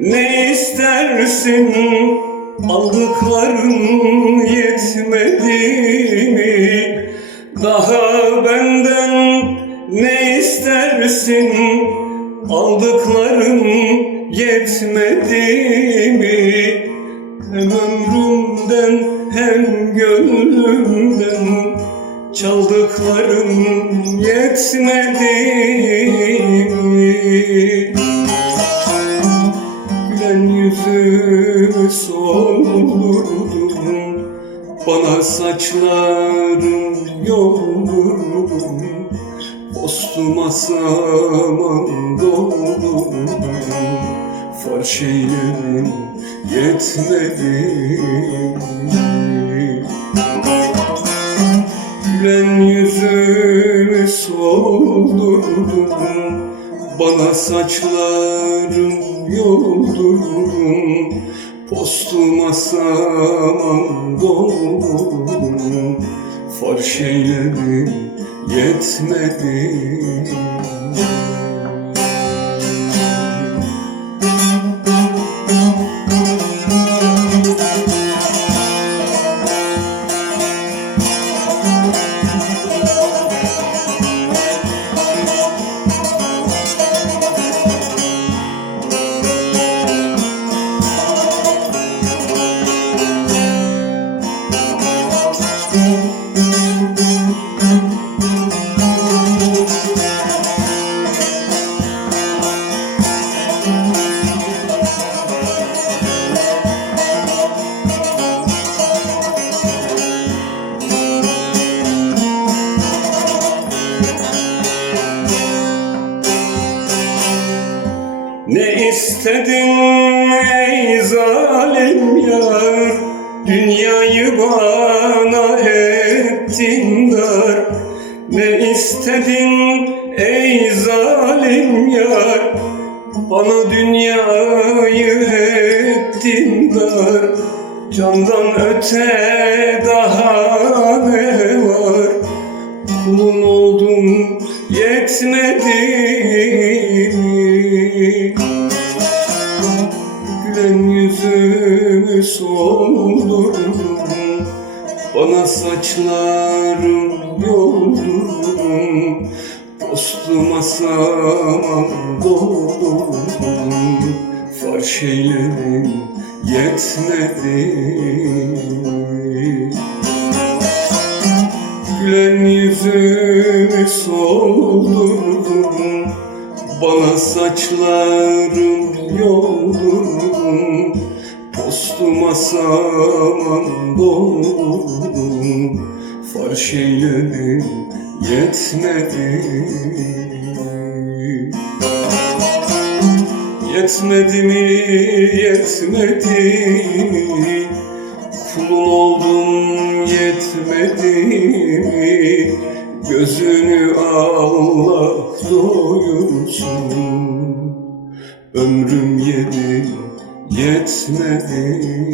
Ne istersin? Aldıkların yetmedi mi? Daha benden ne istersin? Aldıkların yetmedi mi? Hem ömrümden hem gönlümden Çaldıklarım yetmedi Bana saçlarım yoldurdun Postuma saman doldurdun Far şeylerin yetmedi? Gülen yüzümü soldurdun Bana saçlarım yoldurdun Postuma saman doldurdun Far şeylerin yetmedi Ne istedin ey zalim yar? Dünyayı bana ettin dar. Ne istedin ey zalim yar? Bana dünyayı ettin dar. Candan öte daha ne var? Kulun oldum yetmedi mi? Yüzümü soldurdun Bana saçlarım yoldurdun Postuma saman doldurdun Far şeylerin yetmedi? Gülen yüzümü soldurdun Bana saçlarım yoldurdun Postuma saman doldurdun Far şeylerin yetmedi. Yetmedi mi, yetmedi. Mi Kulun oldum yetmedi. Mi? Gözünü Allah doyursun. Ömrüm yedi yetmedi.